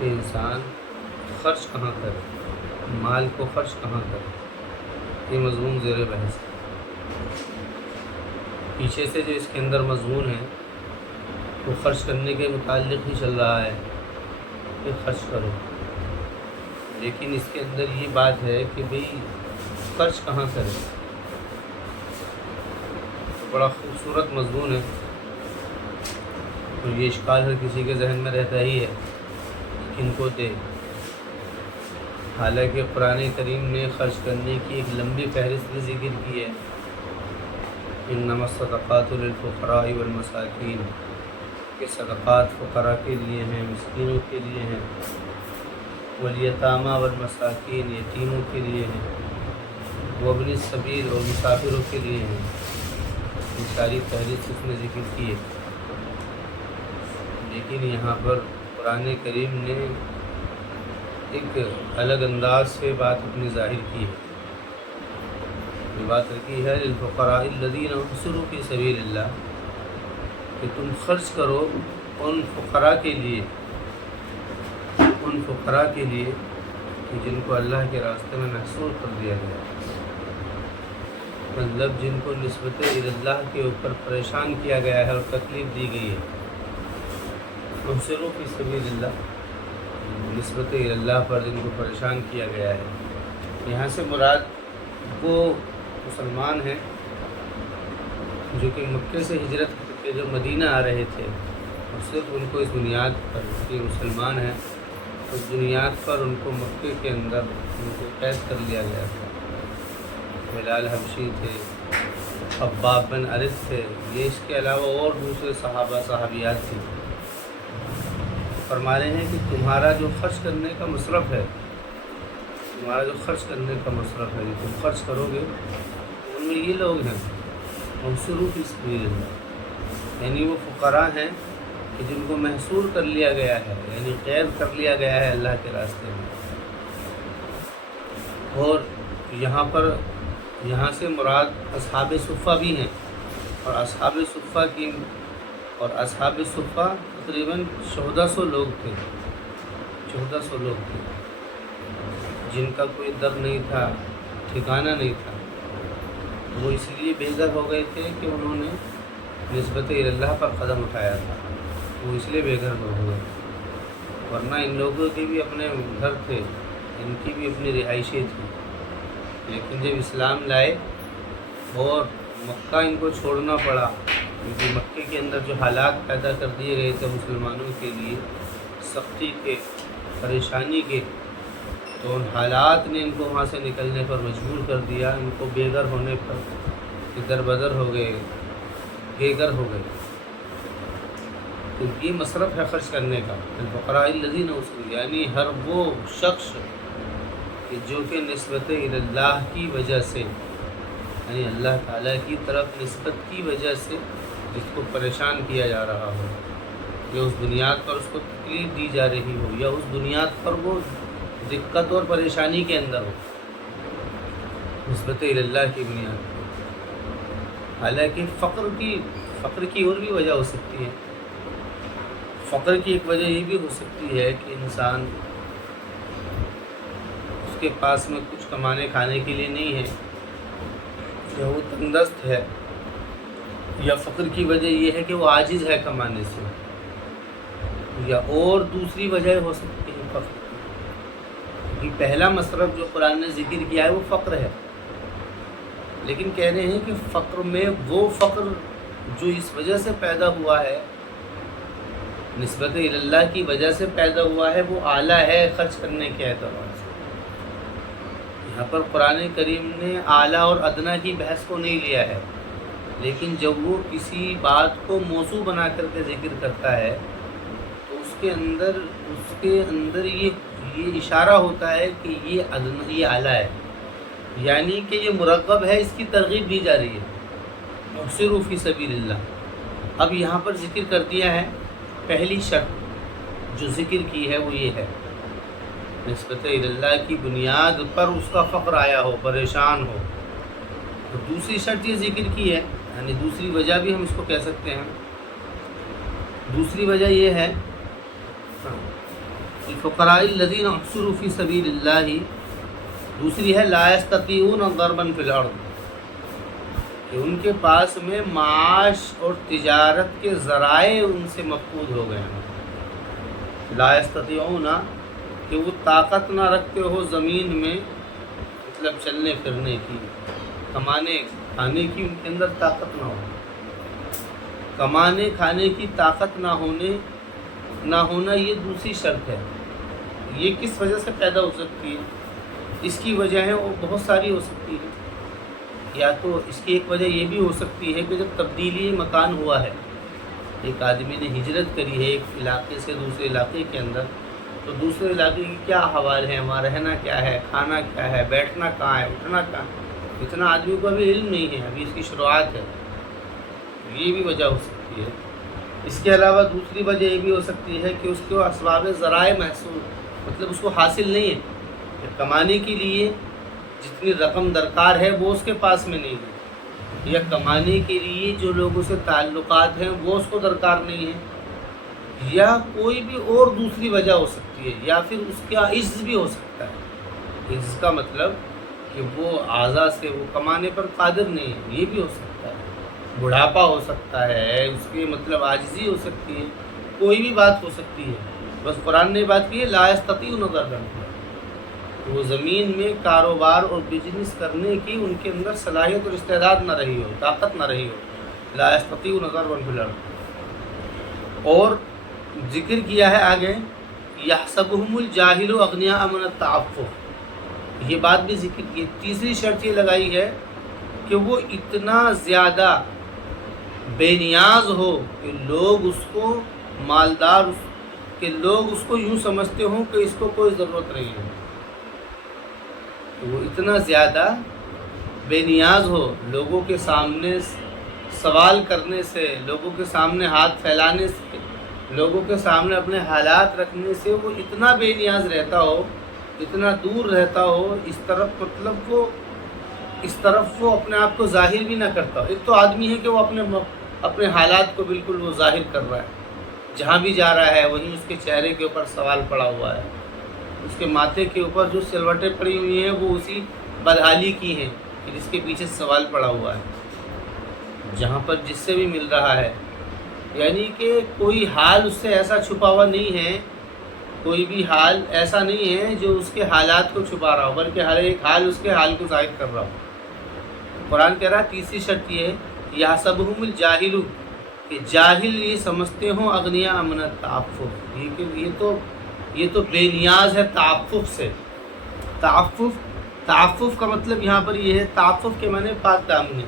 کہ انسان خرچ کہاں کرے، مال کو خرچ کہاں کرے، یہ مضمون زیر بحث ہے۔ پیچھے سے جو اس کے اندر مضمون ہے وہ خرچ کرنے کے متعلق ہی چل رہا ہے کہ خرچ کرو، لیکن اس کے اندر یہ بات ہے کہ بھئی خرچ کہاں کرے۔ بڑا خوبصورت مضمون ہے اور یہ اشکال ہر کسی کے ذہن میں رہتا ہی ہے کن کو دے۔ حالانکہ قرآن کریم نے خرچ کرنے کی ایک لمبی فہرست بھی ذکر کی ہے، انما الصدقات للفقراء والمساکین، کہ صدقات فقراء کے لیے ہیں، مسکینوں کے لیے ہیں، والیتامی والمساکین، یتیموں کے لیے ہیں، وابن السبیل، اور مسافروں کے لیے ہیں۔ یہ ساری فہرست اس نے ذکر کی ہے، لیکن یہاں پر قرآن کریم نے ایک الگ انداز سے بات اپنی ظاہر کی ہے۔ یہ بات رکھی ہے للفقراء الذین احصروا فی سبیل اللہ، کہ تم خرچ کرو ان فقراء کے لیے کہ جن کو اللہ کے راستے میں محصور کر دیا گیا، مطلب جن کو نسبت اللہ کے اوپر پریشان کیا گیا ہے اور تکلیف دی گئی ہے۔ احصروا فی سبیل اللہ، نسبت اللہ پر جن کو پریشان کیا گیا ہے۔ یہاں سے مراد وہ مسلمان ہیں جو کہ مکے سے ہجرت کر کے جو مدینہ آ رہے تھے، اور صرف ان کو اس بنیاد پر کہ مسلمان ہیں، اس بنیاد پر ان کو مکے کے اندر ان کو قید کر لیا گیا تھا۔ بلال حبشی تھے، خباب بن ارد تھے، یہ اس کے علاوہ اور دوسرے صحابہ صحابیات تھے۔ فرما رہے ہیں کہ تمہارا جو خرچ کرنے کا مصرف ہے، جو تم خرچ کرو گے، ان میں یہ لوگ ہیں محصورو فی سبیل اللہ، یعنی وہ فقراء ہیں کہ جن کو محصور کر لیا گیا ہے، یعنی قید کر لیا گیا ہے اللہ کے راستے میں۔ اور یہاں سے مراد اصحاب صفہ بھی ہیں، اور اصحاب صفہ تقریباً 1400 لوگ تھے، جن کا کوئی در نہیں تھا، ٹھکانہ نہیں تھا۔ وہ اس لیے بے گھر ہو گئے تھے کہ انہوں نے نسبت اللہ پر قدم اٹھایا تھا، وہ اس لیے بے گھر ہو گئے، ورنہ ان لوگوں کے بھی اپنے گھر تھے، ان کی بھی اپنی رہائشیں تھیں۔ لیکن جب اسلام لائے اور مکہ ان کو چھوڑنا پڑا، کیونکہ مکے کے اندر جو حالات پیدا کر دیے گئے تھے مسلمانوں کے لیے سختی کے، پریشانی کے، تو ان حالات نے ان کو وہاں سے نکلنے پر مجبور کر دیا، ان کو بے گھر ہونے پر ادھر بدر ہو گئے، بے گھر ہو گئے۔ تو یہ مصرف ہے خرچ کرنے کا، الفقراء الذین احصروا، یعنی ہر وہ شخص کہ جو کہ نسبت اللہ کی وجہ سے، یعنی اللہ تعالیٰ کی طرف نسبت کی وجہ سے جس کو پریشان کیا جا رہا ہو، یا اس بنیاد پر اس کو تکلیف دی جا رہی ہو، یا اس بنیاد پر وہ دقت اور پریشانی کے اندر ہو، نسبت اللہ کی بنیاد پر۔ حالانکہ فقر کی اور بھی وجہ ہو سکتی ہے۔ فقر کی ایک وجہ یہ بھی ہو سکتی ہے کہ انسان اس کے پاس میں کچھ کمانے کھانے کے لیے نہیں ہے، یا وہ تنگ دست ہے، یا فقر کی وجہ یہ ہے کہ وہ عاجز ہے کمانے سے، یا اور دوسری وجہ ہو سکتی ہے فقر کی۔ پہلا مصرف جو قرآن نے ذکر کیا ہے وہ فقر ہے، لیکن کہہ رہے ہیں کہ فقر میں وہ فقر جو اس وجہ سے پیدا ہوا ہے، نسبت اللہ کی وجہ سے پیدا ہوا ہے، وہ اعلیٰ ہے خرچ کرنے کے اعتبار سے۔ یہاں پر قرآن کریم نے اعلیٰ اور ادنیٰ کی بحث کو نہیں لیا ہے، لیکن جب وہ کسی بات کو موضوع بنا کر کے ذکر کرتا ہے تو اس کے اندر یہ اشارہ ہوتا ہے کہ یہ اعلیٰ ہے، یعنی کہ یہ مرغب ہے، اس کی ترغیب دی جا رہی ہے، احصروا فی سبیل اللہ۔ اب یہاں پر ذکر کر دیا ہے، پہلی شرط جو ذکر کی ہے وہ یہ ہے نسبت اللہ کی بنیاد پر اس کا فقر آیا ہو، پریشان ہو۔ تو دوسری شرط یہ ذکر کی ہے، یعنی دوسری وجہ بھی ہم اس کو کہہ سکتے ہیں، دوسری وجہ یہ ہے الفقراء الذین احصروا فی سبیل اللہ، دوسری ہے لا یستطیعون ضربا فی الارض، کہ ان کے پاس میں معاش اور تجارت کے ذرائع ان سے مفقود ہو گئے ہیں۔ لا یستطیعون کہ وہ طاقت نہ رکھتے ہو زمین میں، مطلب چلنے پھرنے کی، کمانے کھانے کی ان کے اندر طاقت نہ ہو، کمانے کھانے کی طاقت نہ ہونا یہ دوسری شرط ہے۔ یہ کس وجہ سے پیدا ہو سکتی ہے؟ اس کی وجہ ہے وہ بہت ساری ہو سکتی ہے۔ یا تو اس کی ایک وجہ یہ بھی ہو سکتی ہے کہ جب تبدیلی مکان ہوا ہے، ایک آدمی نے ہجرت کری ہے ایک علاقے سے دوسرے علاقے کے اندر، تو دوسرے علاقے کی کیا حوال ہے، وہاں رہنا کیا ہے، کھانا کیا ہے، بیٹھنا کہاں ہے، اٹھنا کہاں ہے، اتنا آدمی کو ابھی علم نہیں ہے، ابھی اس کی شروعات ہے، یہ بھی وجہ ہو سکتی ہے۔ اس کے علاوہ دوسری وجہ یہ بھی ہو سکتی ہے کہ اس کو اسباب ذرائع محصول، مطلب اس کو حاصل نہیں ہے، کہ کمانے کے لیے جتنی رقم درکار ہے وہ اس کے پاس میں نہیں ہے، یا کمانے کے لیے جو لوگوں سے تعلقات ہیں وہ اس کو درکار نہیں ہے، یا کوئی بھی اور دوسری وجہ ہو سکتی ہے، یا پھر اس کا عجز بھی ہو سکتا ہے۔ عجز کا مطلب کہ وہ اعضاء سے وہ کمانے پر قادر نہیں ہے، یہ بھی ہو سکتا ہے۔ بڑھاپا ہو سکتا ہے، اس کی مطلب عاجزی ہو سکتی ہے، کوئی بھی بات ہو سکتی ہے۔ بس قرآن نے بات کی ہے لا یستطیعون ضربا، وہ زمین میں کاروبار اور بزنس کرنے کی ان کے اندر صلاحیت اور استعداد نہ رہی ہو، طاقت نہ رہی ہو، لا یستطیعون ضربا فی الارض۔ اور ذکر کیا ہے آگے یحسبهم الجاہل اغنیاء من التعفف، یہ بات بھی ذکر کی۔ تیسری شرط یہ لگائی ہے کہ وہ اتنا زیادہ بے نیاز ہو کہ لوگ اس کو مالدار، کہ لوگ اس کو یوں سمجھتے ہوں کہ اس کو کوئی ضرورت نہیں ہے، وہ اتنا زیادہ بے نیاز ہو، لوگوں کے سامنے سوال کرنے سے، لوگوں کے سامنے ہاتھ پھیلانے سے، لوگوں کے سامنے اپنے حالات رکھنے سے وہ اتنا بے نیاز رہتا ہو، اتنا دور رہتا ہو، اس طرف مطلب وہ اس طرف وہ اپنے آپ کو ظاہر بھی نہ کرتا ہو۔ ایک تو آدمی ہے کہ وہ اپنے حالات کو بالکل وہ ظاہر کر رہا ہے، جہاں بھی جا رہا ہے وہیں اس کے چہرے کے اوپر سوال پڑا ہوا ہے، اس کے ماتھے کے اوپر جو سلوٹیں پڑی ہوئی ہیں وہ اسی بدحالی کی ہیں کہ جس کے پیچھے سوال پڑا ہوا ہے، جہاں پر جس سے بھی مل رہا ہے، یعنی کہ کوئی حال اس سے ایسا چھپا ہوا نہیں ہے، کوئی بھی حال ایسا نہیں ہے جو اس کے حالات کو چھپا رہا ہو، بلکہ ہر ایک حال اس کے حال کو ظاہر کر رہا ہو۔ قرآن کہہ رہا ہے تیسری شرط یہ ہے یحسبهم الجاہل، کہ جاہل یہ سمجھتے ہوں اغنیاء من التعفف، یہ تو بے نیاز ہے تعفف سے۔ تعفف کا مطلب یہاں پر یہ ہے، تعفف کے معنی پاک دامنی،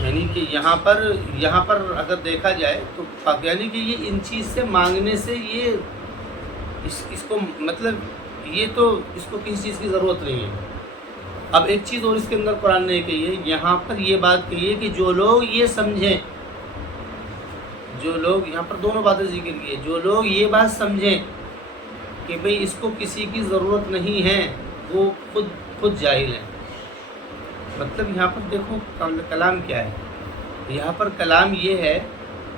یعنی کہ یہاں پر اگر دیکھا جائے تو یعنی کہ یہ ان چیز سے مانگنے سے یہ اس کو مطلب یہ تو اس کو کسی چیز کی ضرورت نہیں ہے۔ اب ایک چیز اور اس کے اندر قرآن نے کہی ہے، یہاں پر یہ بات کہی ہے کہ جو لوگ یہ سمجھیں، جو لوگ یہاں پر دونوں باتیں ذکر کی ہے، جو لوگ یہ بات سمجھیں کہ بھئی اس کو کسی کی ضرورت نہیں ہے، وہ خود جاہل ہیں۔ مطلب یہاں پر دیکھو کلام کیا ہے، یہاں پر کلام یہ ہے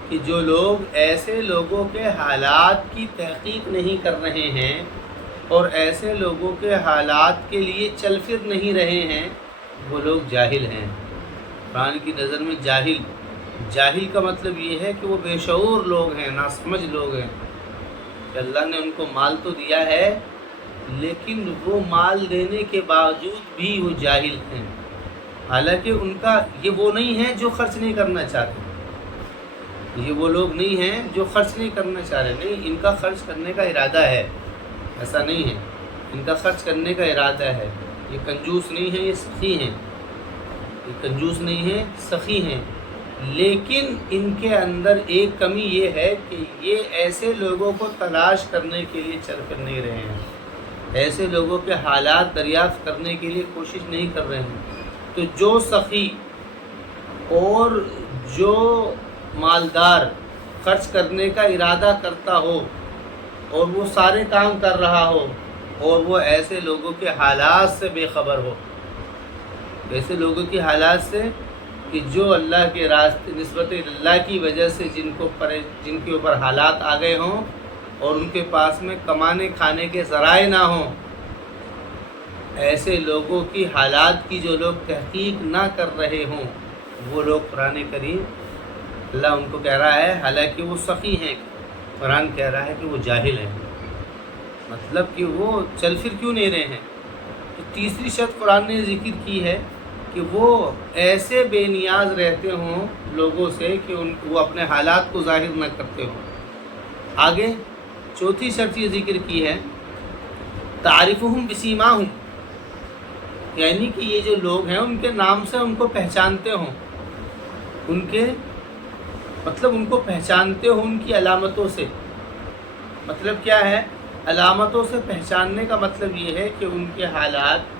کہ جو لوگ ایسے لوگوں کے حالات کی تحقیق نہیں کر رہے ہیں اور ایسے لوگوں کے حالات کے لیے چل پھر نہیں رہے ہیں، وہ لوگ جاہل ہیں۔ قرآن کی نظر میں جاہل کا مطلب یہ ہے کہ وہ بے شعور لوگ ہیں، ناسمجھ لوگ ہیں، کہ اللہ نے ان کو مال تو دیا ہے لیکن وہ مال دینے کے باوجود بھی وہ جاہل ہیں، حالانکہ ان کا یہ وہ نہیں ہے جو خرچ نہیں کرنا چاہتے، یہ وہ لوگ نہیں ہیں جو خرچ نہیں کرنا چاہ رہے، نہیں، ان کا خرچ کرنے کا ارادہ ہے، ایسا نہیں ہے، ان کا خرچ کرنے کا ارادہ ہے، یہ کنجوس نہیں ہیں، یہ سخی ہیں، یہ کنجوس نہیں ہیں، سخی ہیں، لیکن ان کے اندر ایک کمی یہ ہے کہ یہ ایسے لوگوں کو تلاش کرنے کے لیے چل کر نہیں رہے ہیں، ایسے لوگوں کے حالات دریافت کرنے کے لیے کوشش نہیں کر رہے ہیں۔ تو جو سخی اور جو مالدار خرچ کرنے کا ارادہ کرتا ہو اور وہ سارے کام کر رہا ہو اور وہ ایسے لوگوں کے حالات سے بے خبر ہو، ایسے لوگوں کے حالات سے کہ جو اللہ کے راستے نسبت اللہ کی وجہ سے جن کے اوپر حالات آ گئے ہوں اور ان کے پاس میں کمانے کھانے کے ذرائع نہ ہوں، ایسے لوگوں کی حالات کی جو لوگ تحقیق نہ کر رہے ہوں، وہ لوگ قرآن کریم اللہ ان کو کہہ رہا ہے، حالانکہ وہ سخی ہیں، قرآن کہہ رہا ہے کہ وہ جاہل ہیں، مطلب کہ وہ چل پھر کیوں نہیں رہے ہیں۔ تو تیسری شرط قرآن نے ذکر کی ہے کہ وہ ایسے بے نیاز رہتے ہوں لوگوں سے کہ وہ اپنے حالات کو ظاہر نہ کرتے ہوں۔ آگے چوتھی شرط یہ ذکر کی ہے، تعریفہم بسیماہم، یعنی کہ یہ جو لوگ ہیں ان کے نام سے ان کو پہچانتے ہوں، ان کے مطلب ان کو پہچانتے ہوں ان کی علامتوں سے۔ مطلب کیا ہے؟ علامتوں سے پہچاننے کا مطلب یہ ہے کہ ان کے حالات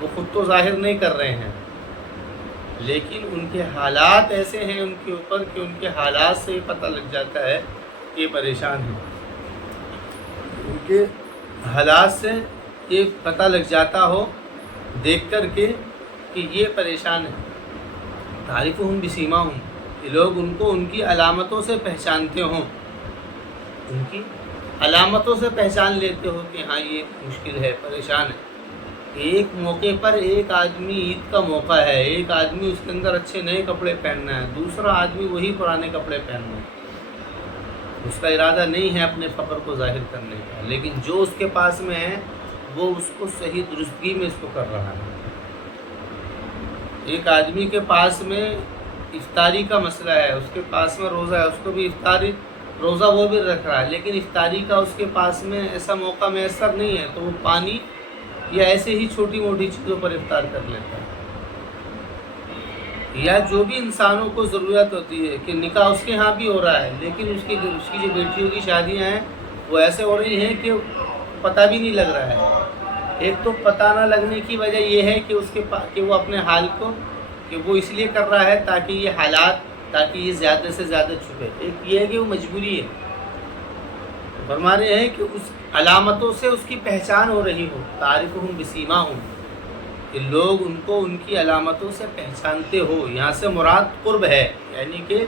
وہ خود تو ظاہر نہیں کر رہے ہیں، لیکن ان کے حالات ایسے ہیں ان کے اوپر کہ ان کے حالات سے یہ پتہ لگ جاتا ہے کہ یہ پریشان ہیں، ان کے حالات سے یہ پتہ لگ جاتا ہو دیکھ کر کے کہ یہ پریشان ہے۔ تعریفہم بسیماہم، یہ لوگ ان کو ان کی علامتوں سے پہچانتے ہوں، ان کی علامتوں سے پہچان لیتے ہو کہ ہاں یہ مشکل ہے، پریشان ہے۔ ایک موقع پر ایک آدمی، عید کا موقع ہے، ایک آدمی اس کے اندر اچھے نئے کپڑے پہننا ہے، دوسرا آدمی وہی پرانے کپڑے پہننا ہے، اس کا ارادہ نہیں ہے اپنے فقر کو ظاہر کرنے کا، لیکن جو اس کے پاس میں ہے وہ اس کو صحیح درستگی میں اس کو کر رہا ہے۔ ایک آدمی کے پاس میں افطاری کا مسئلہ ہے، اس کے پاس میں روزہ ہے، اس کو بھی افطاری روزہ وہ بھی رکھ رہا ہے، لیکن افطاری کا اس کے پاس میں ایسا موقع میسر نہیں ہے، تو وہ پانی یا ایسے ہی چھوٹی موٹی چیزوں پر افطار کر لیتا ہے۔ یا جو بھی انسانوں کو ضرورت ہوتی ہے کہ نکاح اس کے ہاں بھی ہو رہا ہے، لیکن اس کی جو بیٹیوں کی شادیاں ہیں وہ ایسے ہو رہی ہیں کہ پتہ بھی نہیں لگ رہا ہے۔ ایک تو پتہ نہ لگنے کی وجہ یہ ہے کہ کہ وہ اپنے حال کو کہ وہ اس لیے کر رہا ہے تاکہ یہ حالات، تاکہ یہ زیادہ سے زیادہ چھپے۔ ایک یہ ہے کہ وہ مجبوری ہے، فرما رہے ہیں کہ اس علامتوں سے اس کی پہچان ہو رہی ہو، تعریفہم بسیماہم، کہ لوگ ان کو ان کی علامتوں سے پہچانتے ہو۔ یہاں سے مراد قرب ہے، یعنی کہ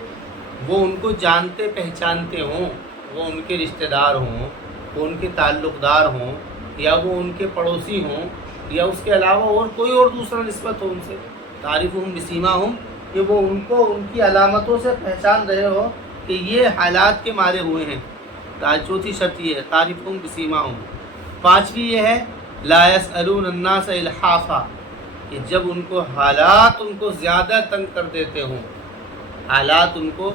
وہ ان کو جانتے پہچانتے ہوں، وہ ان کے رشتہ دار ہوں، وہ ان کے تعلق دار ہوں، یا وہ ان کے پڑوسی ہوں، یا اس کے علاوہ اور کوئی اور دوسرا نسبت ہو ان سے۔ تعریفہم بسیماہم، کہ وہ ان کو ان کی علامتوں سے پہچان رہے ہو کہ یہ حالات کے مارے ہوئے ہیں۔ چوتھی شرط یہ ہے، تعریفہم بسیماہم۔ پانچویں یہ ہے، لا یسألون الناس الحافا، کہ جب ان کو حالات ان کو زیادہ تنگ کر دیتے ہوں، حالات ان کو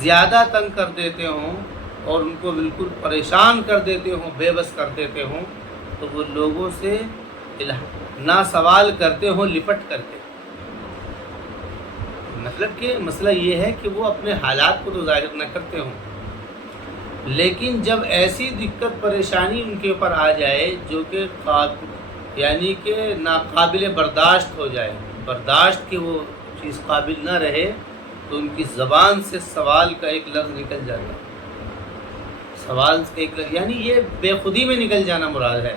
زیادہ تنگ کر دیتے ہوں اور ان کو بالکل پریشان کر دیتے ہوں، بے بس کر دیتے ہوں، تو وہ لوگوں سے نہ سوال کرتے ہوں لپٹ کر کے۔ مطلب کہ مسئلہ یہ ہے کہ وہ اپنے حالات کو تو ظاہر نہ کرتے ہوں، لیکن جب ایسی دقت پریشانی ان کے اوپر آ جائے جو کہ یعنی کہ ناقابل برداشت ہو جائے، برداشت کی وہ چیز قابل نہ رہے، تو ان کی زبان سے سوال کا ایک لفظ نکل جاتا ہے، سوال کا ایک لفظ، یعنی یہ بے خودی میں نکل جانا مراد ہے۔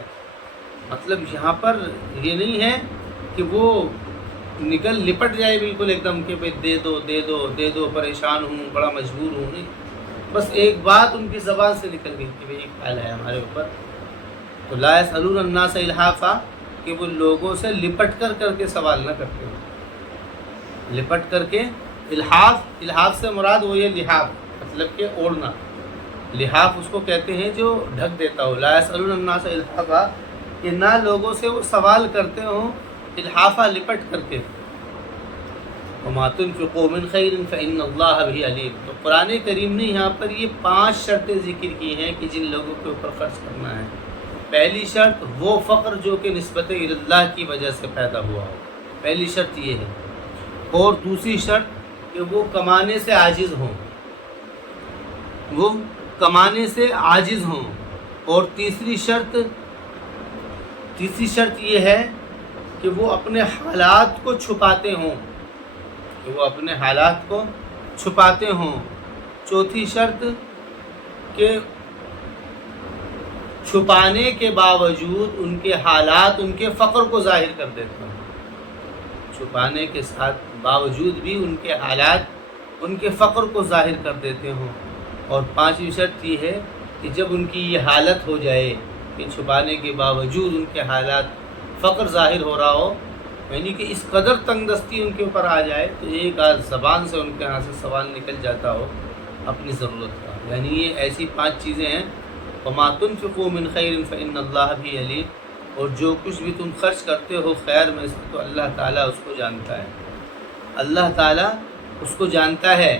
مطلب یہاں پر یہ نہیں ہے کہ وہ لپٹ جائے بالکل ایک دم کہ دے دو دے دو دے دو، پریشان ہوں، بڑا مجبور ہوں، نہیں، بس ایک بات ان کی زبان سے نکل گئی کہ یہ حال ہے ہمارے اوپر۔ تو لا یسألون الناس الحافا، کہ وہ لوگوں سے لپٹ کر کے سوال نہ کرتے ہو، لپٹ کر کے۔ الحاف سے مراد وہ یہ لحاف، مطلب کہ اوڑھنا، لحاف اس کو کہتے ہیں جو ڈھک دیتا ہو۔ لا یسألون الناس الحافا، کہ نہ لوگوں سے وہ سوال کرتے ہوں الحافا، لپٹ کر کے۔ وما تنفقوا من خیر فإن اللہ بہ علیم۔ تو قرآن کریم نے یہاں پر یہ 5 شرطیں ذکر کی ہیں کہ جن لوگوں کے اوپر خرچ کرنا ہے۔ پہلی شرط وہ فقر جو کہ نسبت اللہ کی وجہ سے پیدا ہوا ہو، پہلی شرط یہ ہے۔ اور دوسری شرط کہ وہ کمانے سے عاجز ہوں، وہ کمانے سے عاجز ہوں۔ اور تیسری شرط یہ ہے کہ وہ اپنے حالات کو چھپاتے ہوں، کہ وہ اپنے حالات کو چھپاتے ہوں۔ چوتھی شرط کہ چھپانے کے باوجود ان کے حالات ان کے فقر کو ظاہر کر دیتے ہیں، چھپانے کے ساتھ باوجود بھی ان کے حالات ان کے فقر کو ظاہر کر دیتے ہوں۔ اور پانچویں شرط یہ ہے کہ جب ان کی یہ حالت ہو جائے کہ چھپانے کے باوجود ان کے حالات فقر ظاہر ہو رہا ہو، یعنی کہ اس قدر تنگ دستی ان کے اوپر آ جائے تو ایک آدھ زبان سے ان کے ہاں سے سوال نکل جاتا ہو اپنی ضرورت کا. یعنی یہ ایسی 5 چیزیں ہیں. وما تنفقوا من خیر فإن اللہ بھی علیم، اور جو کچھ بھی تم خرچ کرتے ہو خیر میں سے تو اللہ تعالیٰ اس کو جانتا ہے، اللہ تعالیٰ اس کو جانتا ہے.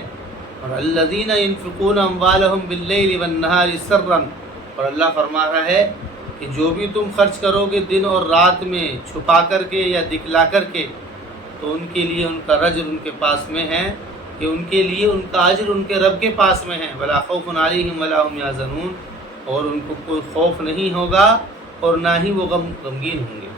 اور الذین ينفقون اموالهم باللیل والنہار سرا، اور اللہ فرما رہا ہے کہ جو بھی تم خرچ کرو گے دن اور رات میں چھپا کر کے یا دکھلا کر کے تو ان کے لیے ان کا اجر ان کے پاس میں ہے، کہ ان کے لیے ان کا اجر ان کے رب کے پاس میں ہے. ولا خوف علیہم ولا هم یحزنون، اور ان کو کوئی خوف نہیں ہوگا اور نہ ہی وہ غمگین ہوں گے.